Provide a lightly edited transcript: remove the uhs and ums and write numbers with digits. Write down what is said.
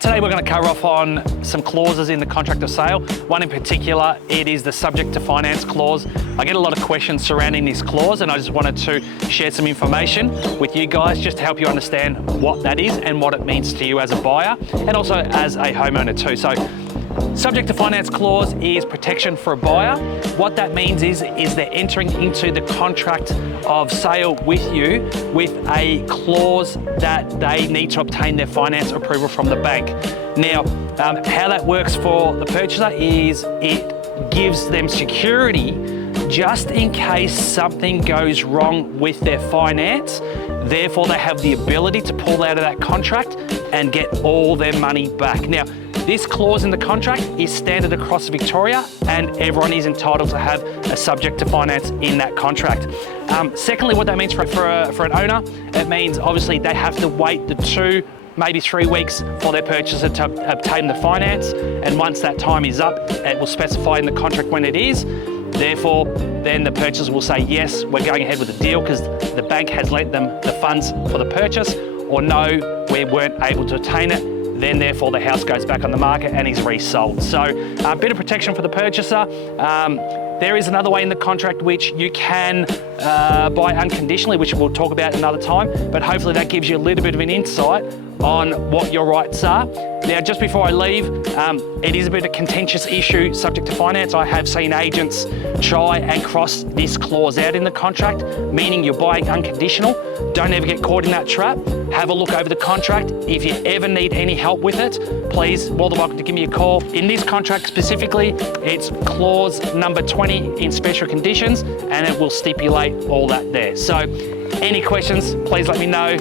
Today we're going to cover off on some clauses in the contract of sale. One in particular, it is the subject to finance clause. I get a lot of questions surrounding this clause and I just wanted to share some information with you guys just to help you understand what that is and what it means to you as a buyer and also as a homeowner too. So, subject to finance clause is protection for a buyer. What that means is they're entering into the contract of sale with you with a clause that they need to obtain their finance approval from the bank. Now, how that works for the purchaser is it gives them security just in case something goes wrong with their finance. Therefore, they have the ability to pull out of that contract and get all their money back. Now, this clause in the contract is standard across Victoria and everyone is entitled to have a subject to finance in that contract. Secondly, what that means for an owner, it means obviously they have to wait the 2, maybe 3 weeks for their purchaser to obtain the finance. And once that time is up, it will specify in the contract when it is. Therefore, then the purchaser will say, yes, we're going ahead with the deal because the bank has lent them the funds for the purchase, or no, we weren't able to obtain it. Then therefore the house goes back on the market and is resold. So a bit of protection for the purchaser. There is another way in the contract which you can buy unconditionally, which we'll talk about another time, but hopefully that gives you a little bit of an insight on what your rights are. Now, just before I leave, it is a bit of a contentious issue subject to finance. I have seen agents try and cross this clause out in the contract, meaning you're buying unconditional. Don't ever get caught in that trap. Have a look over the contract. If you ever need any help with it, please, more than welcome to give me a call. In this contract specifically, it's clause number 20 in special conditions, and it will stipulate all that there. So any questions, please let me know.